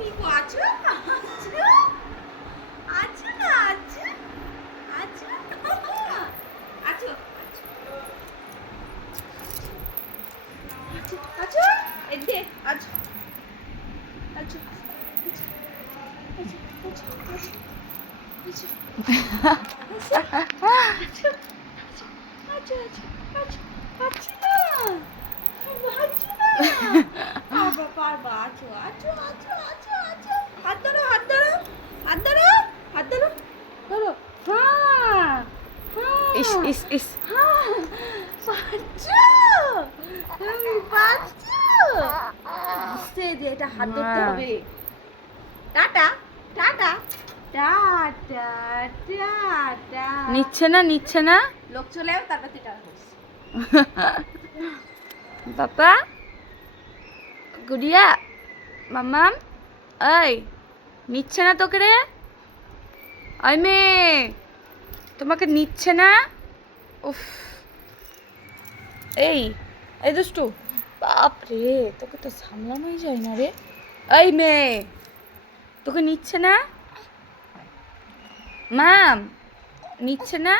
নিবো আছো আছো আছো না আছো আছো আছো আছো এদিকে আছো আছো আচ্ছা আচ্ছা আচ্ছা আচ্ছা না আচ্ছা না বাবা পারবা আছো আছো আছো ইস ইস ইস যে এটা হাত ধরতে। হবে টাটা টাটা টাটা টাটা নিচ্ছে না নিচ্ছে না লোক চলে যাবে তারপর তুই টাটা বাবা গুড়িয়া মামাম এই নিচ্ছে না তোকে রে ওই মেয়ে তোমাকে নিচ্ছে না উফ। এই এই দুষ্টু। বাপ রে তোকে তো সামলানোই যায় না রে। এই মেয়ে, তোকে নিচ্ছে না? মাম, নিচ্ছে না?